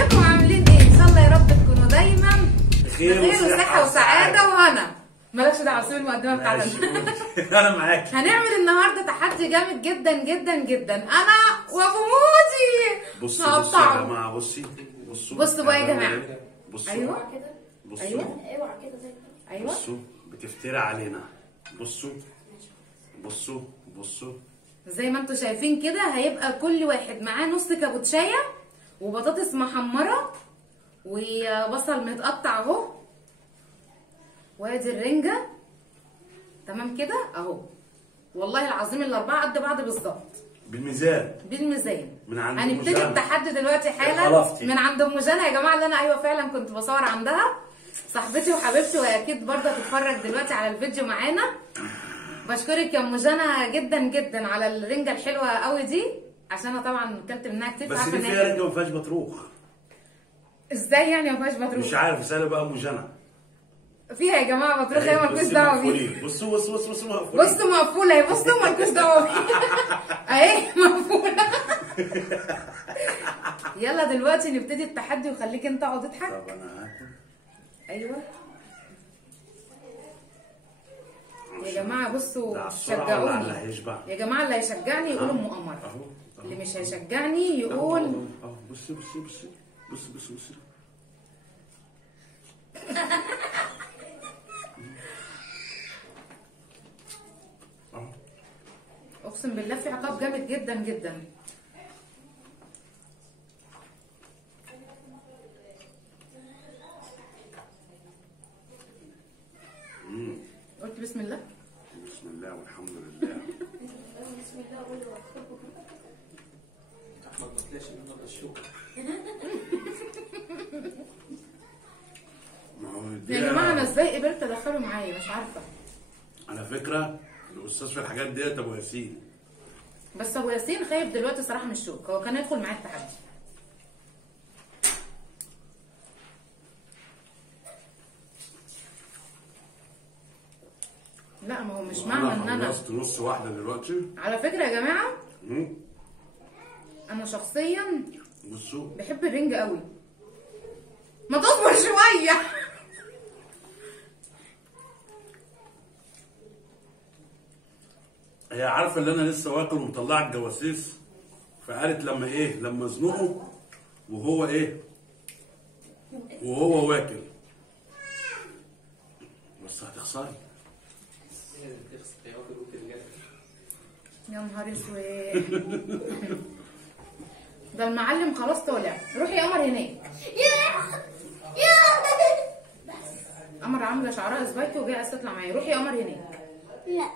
ازيكم عاملين ايه؟ ان شاء الله يا رب تكونوا دايما بخير وصحه وسعاده وهنا. مالكش دعوه، سيب المقدمه بتاعتك. انا معاك. هنعمل النهارده تحدي جامد جدا جدا جدا، انا وابو موجي. بصوا يا جماعه، بصوا بقى يا جماعه. بصوا. ايوه كده. بصوا. ايوه كده زي ايوه. بصوا بتفتري علينا. بصوا بصوا زي ما انتم شايفين كده، هيبقى كل واحد معاه نص كابوتشايه وبطاطس محمره وبصل متقطع اهو، وادي الرنجه. تمام كده اهو. والله العظيم الاربعه قد بعض بالظبط بالميزان. من عند هنبتدي التحدي دلوقتي حالا من عند ام جنى يا جماعه، اللي انا ايوه فعلا كنت بصور عندها، صاحبتي وحبيبتي، واكيد برضه هتتفرج دلوقتي على الفيديو معانا. بشكرك يا ام جنى جدا جدا على الرنجه الحلوه قوي دي، عشان انا طبعا اكلت منها كتير. بس دي فيها رنجه ما فيهاش بطروخ. ازاي يعني ما فيهاش بطروخ؟ مش عارف، اسالي بقى ام جنى. فيها يا جماعه بطروخ، هي مالكوش دعوه بيه. بصوا مقفوله اهي، بصوا مالكوش دعوه بيه. اهي مقفوله. يلا دلوقتي نبتدي التحدي، وخليك انت اقعد اضحك. طب انا هاكل. ايوه يا جماعه بصوا، شجعوني يا جماعه. اللي هيشجعني يقول ام قمر، اللي مش هيشجعني يقول بصي. اقسم بالله في عقاب جامد جدا جدا. قلت بسم الله. بسم الله والحمد لله. بسم الله ما تطلعش منه الشوكه. يا جماعه انا ازاي قبلت ادخله معايا؟ مش عارفه. على فكره الاستاذ في الحاجات ديت ابو ياسين. بس ابو ياسين خايف دلوقتي صراحه من الشوك، هو كان يدخل معايا التحدي. لا ما هو مش معنى ان انا خلصت نص واحده دلوقتي. على فكره يا جماعه انا شخصيا بصوا بحب الرنج قوي. ما تصبر شويه. هي عارفه اللي انا لسه واكل ومطلع الجواسيس، فقالت لما زنقه وهو واكل. بس هتخسري. يا نهار اسود. ده المعلم خلاص طالع. روحي يا قمر هناك. قمر عامله شعرها سبايكي وجايه عايزه تطلع معايا. روحي يا قمر هناك. لا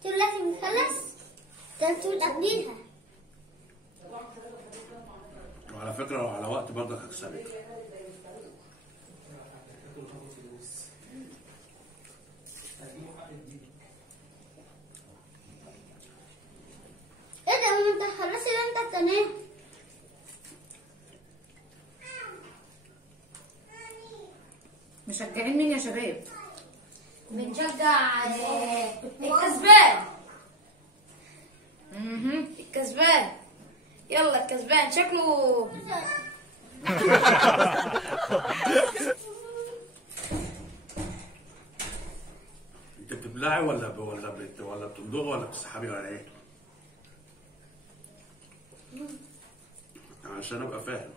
تقول لازم نخلص. تقول تقديرها. وعلى فكره لو على وقت برضك هكسبك. ايه ده؟ ما انت خلصت اللي انت التانية. مشجعين مين يا شباب؟ بنشجع الكسبان. الكسبان. يلا الكسبان شكله. انت بتبلعي ولا بتمضغي ولا بتسحبي ولا ايه؟ عشان ابقى فاهم.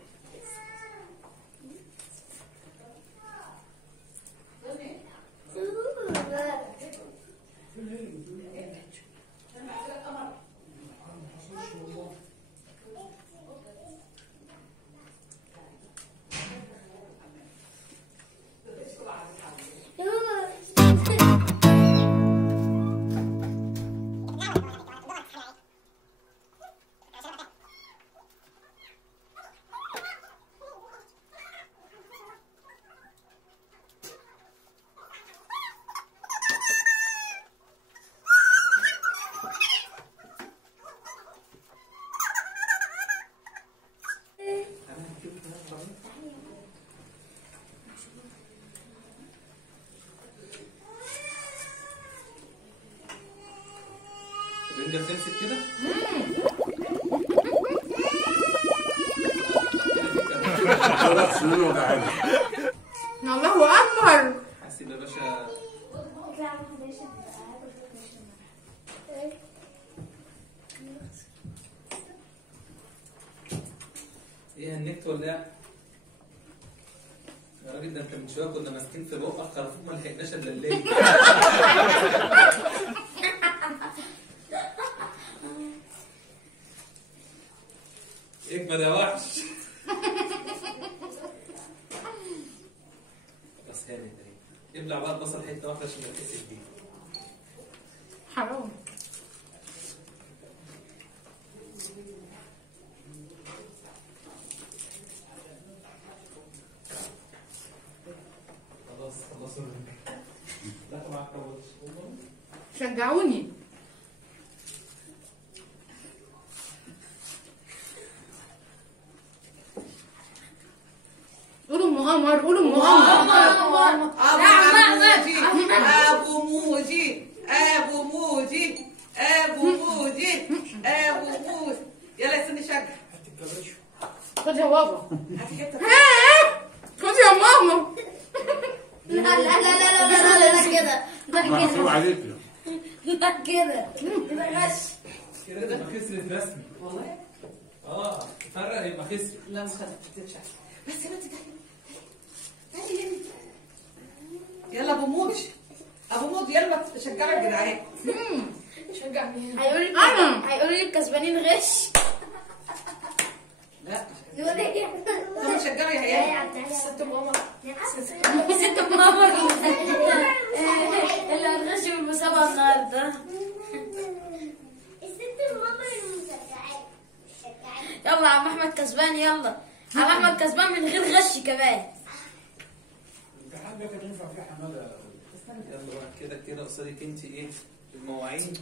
رنجة بتمسك كده؟ خلاص سنين وجعاني. الله اكبر. حاسب يا باشا. ايه هنكت ولا ايه؟ يا راجل ده انت من شويه كنا ماسكين في بقك خرفوف ما لحقناش الا الليل. اجمد يا وحش. بس هاني ده ابلع بقى البصل حته واحده عشان ما تحسش بيه. حرام. خلاص خلصوا. لا معاك كاوتش. شجعوني. قولوا ام قمر، قولوا ام قمر. ابو موجي ابو موجي ابو موجي ابو موجي. يلا يا سني شجع. خد يا بابا. هاتي حته. خد يا ماما. لا لا لا لا لا لا لا كده. محسوب عليك. لا كده. ده غش. كده تبقى خسرت رسمي. والله فرق يبقى خسر. لا ما خدتش. بس يا بنتي تعالي هنا. يلا ابو موجي ابو موجي يلا شجعوا الجدعان. شجع مين؟ هيقولوا لي الكسبانين غش. لا يقول لي طب شجعوا يا عيال. ست ماما. ست ماما اللي هتغش بالمسابقة النهارده. الست الماما المشجعات. يلا عم احمد كسبان. يلا عم احمد كسبان من غير غش كمان. الامتحان ده كان ينفع فيه حماده. يلا بقى كده كده قصادك انت ايه؟ المواعين.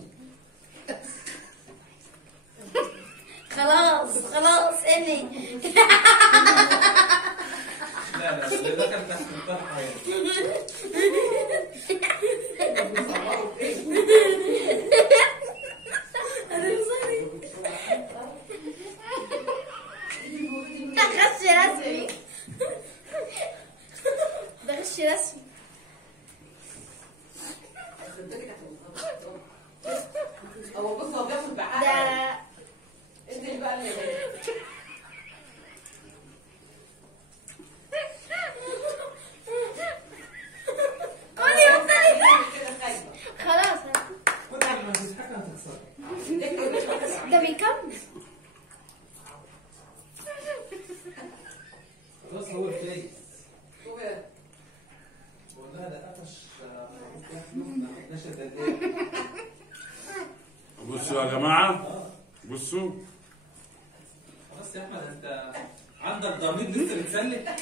خلاص اني. لا ده كان تحت الطرح يعني. ده غش رسمي. ده غش رسمي. هو بص هو بياخد بعقل. ده انت اللي بقى اللي خلاص كل ما تضحك هتخسر. ده بيكمل. خلاص هو الفايز. والله ده قفش ما خدناش الدقيقة. بصوا يا جماعه، بصوا. خلاص يا احمد انت عندك ضمير لسه بتسلك.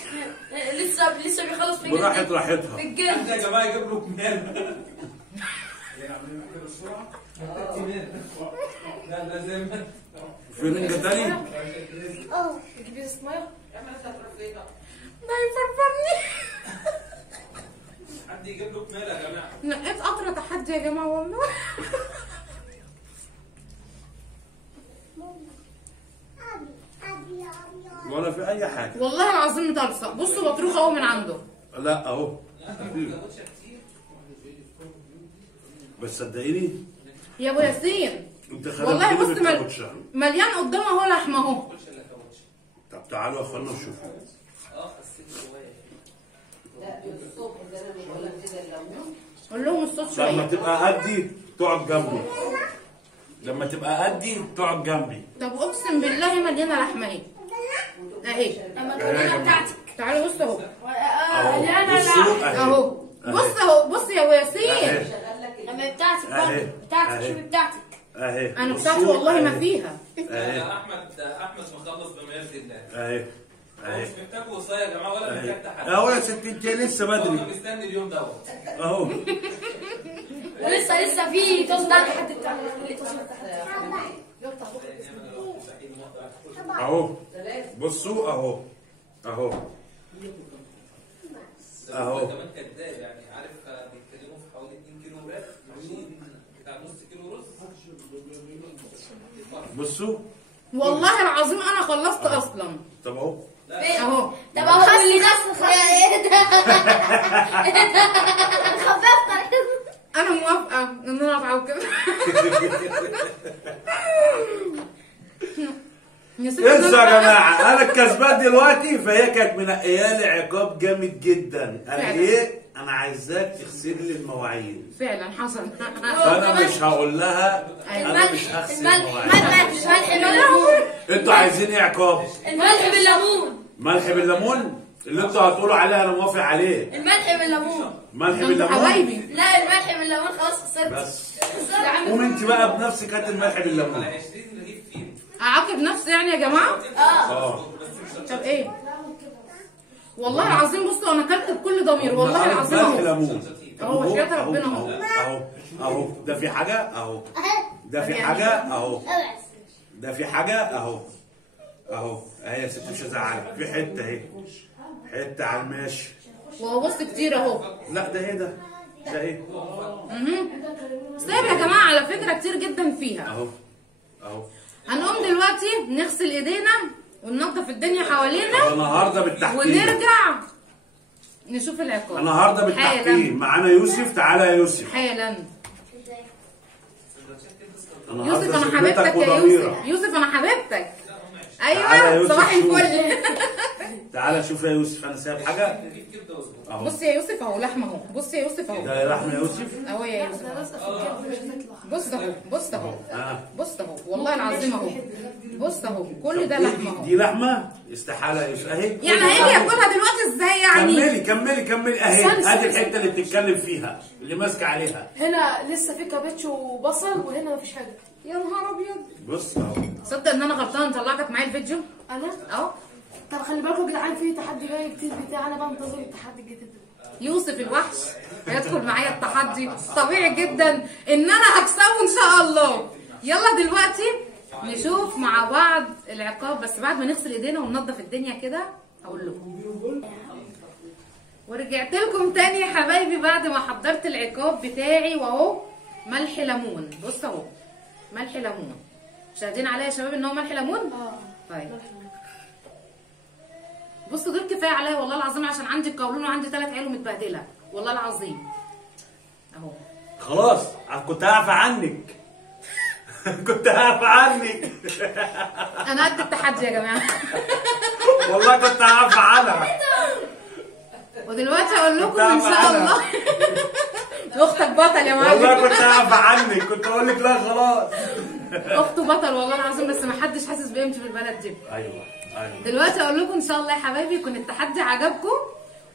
لسه بيخلص في براحة الجلد. راحتها. في الجلد. يا جماعه يجيب له كمال. لا زي ما انت. في رنجة تاني؟ تجيبي اسمها؟ ده يفرفرني. حد يجيب له كمال يا جماعه. نقيت قطرة تحدي يا جماعة والله. ولا في أي حاجة. والله العظيم مطرصة. بصوا بطروخ اهو من عنده. لا أهو. بس صدقيني يا ابو ياسين أنت والله خربتني بص بالكاوتشة. مليان قدامه اهو لحمة اهو. طب تعالوا يا اخوانا وشوفوا. حسيت جوايا. لا الصبح زي ما بقول لك كده الليمون. قول لهم الصوت لما شوية. تبقى قدي تقعد جنبي. لما تبقى قدي تقعد جنبي. طب اقسم بالله مليانة لحمة اهي. اهي. لما تقول لنا بتاعتك. تعالوا بصوا اهو. أهو. بصوا أهي. اهو. بص اهو. بص يا ابو ياسين. أهي. لما بتاعتك أهي. برضه. بتاعتك أهي. شوفي بتاعتك. أهي. انا بتاعتي بصوا والله ما أهي. فيها. أهي. احمد مخلص بمياذ الله. أهي. هو مش محتاج وصايه يا جماعه ولا محتاج تحدي. أهو يا ست أنت لسه هو بدري. مستني اليوم دوت. أهو. ولسه في توصل ده لحد التاني. أهو. بصوا أهو. أهو. أهو. كمان كداب يعني عارف بيتكلموا في حوالي 2 كيلو فراخ ماشيين بتاع نص كيلو رز. بصوا والله العظيم انا خلصت اصلا. طب اهو اهو طب اهو اللي نفس ايه ده؟ خففت. انا موافقه ان انا اتعب كده. انسوا يا جماعه، انا الكسبان دلوقتي، فهي كانت منقيالي عقاب جامد جدا. انا ايه؟ انا عايزاك تغسلي لي المواعين. فعلا حصل. فانا مش هقول لها انا مش هغسل المواعين. ملح بالليمون. انتوا عايزين ايه عقاب؟ الملح بالليمون. ملح بالليمون اللي انتوا هتقولوا عليه انا موافق عليه. الملح بالليمون. ملح انتوا بالليمون حبايبي. لا الملح بالليمون خلاص خسرت. بس قوم انت بقى بنفسك هات الملح بالليمون. اعاقب نفسي يعني يا جماعه؟ اه طب ايه؟ والله العظيم بصوا انا اكلت بكل ضمير والله العظيم ملح اهو. ليمون اهو وحياة ربنا اهو. اهو اهو ده في حاجه اهو، ده في حاجه اهو، ده في حاجه اهو اهو اهي يا ست مش هزعلك، في حته اهي، حته على الماشي. وهو بص كتير اهو. لا ده ايه ده؟ ده ايه؟ سايب يا جماعه على فكره كتير جدا فيها. اهو اهو. هنقوم دلوقتي نغسل ايدينا وننظف الدنيا حوالينا النهارده بالتحكيم، ونرجع نشوف العقاب. النهارده بالتحكيم معانا يوسف. تعالى يا يوسف. حالا. النهارده يوسف انا شغلتك حبيبتك يا وضميرك. يوسف. يوسف انا حبيبتك. تعالى يا ايوه يوسف صباح شوف. الفل. تعالى شوف يا يوسف، انا سايب حاجه اهو. بص يا يوسف اهو لحمه اهو. بص يا يوسف اهو. ده لحم يا يوسف اهو يا يوسف. بص اهو بص اهو آه. بص اهو والله العظيم اهو. بص اهو كل ده لحمه اهو. دي لحمه استحاله يا يوسف اهي. يعني هيجي ياكلها دلوقتي ازاي يعني؟ كملي كملي كملي اهي. ادي الحته اللي بتتكلم فيها اللي ماسكه عليها. هنا لسه في كابتش وبصل وهنا مفيش حاجه. يا نهار ابيض. بص اهو. تصدق ان انا غلطانه طلعتك معايا الفيديو انا اهو. طب خلي بالكم يا جدعان في تحدي جاي جديد بتاعنا بقى، انتظروا التحدي الجديد ده. يوسف الوحش هيدخل معايا التحدي. طبيعي جدا ان انا هكسبه ان شاء الله. يلا دلوقتي نشوف مع بعض العقاب، بس بعد ما نغسل ايدينا وننضف الدنيا كده اقول لكم. ورجعت لكم تاني يا حبايبي بعد ما حضرت العقاب بتاعي، واهو ملح ليمون. بص اهو ملح ليمون. شاهدين عليا يا شباب ان هو ملح ليمون؟ طيب بصوا دول كفايه عليا والله العظيم، عشان عندي القولون وعندي 3 عيال ومتبهدله والله العظيم اهو. خلاص كنت هعفى عنك. كنت هعفى عنك. انا قد التحدي يا جماعه. والله كنت هعفى عنها. ودلوقتي اقول لكم ان شاء الله. اختك بطل يا معلم. والله كنت هعفى عنك، كنت اقول لك لا خلاص. اخته بطل والله العظيم، بس ما حدش حاسس بقيمتي في البلد دي. ايوه ايوه. دلوقتي اقول لكم ان شاء الله يا حبايبي يكون التحدي عجبكم،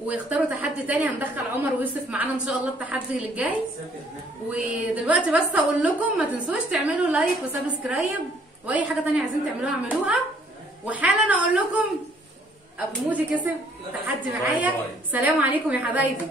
واختاروا تحدي تاني. هندخل عمر ويوسف معانا ان شاء الله التحدي اللي جاي. ودلوقتي بس اقول لكم ما تنسوش تعملوا لايك وسبسكرايب، واي حاجه تانية عايزين تعملوها اعملوها. وحالا اقول لكم ابو مودي كسب التحدي معايا. سلام عليكم يا حبايبي.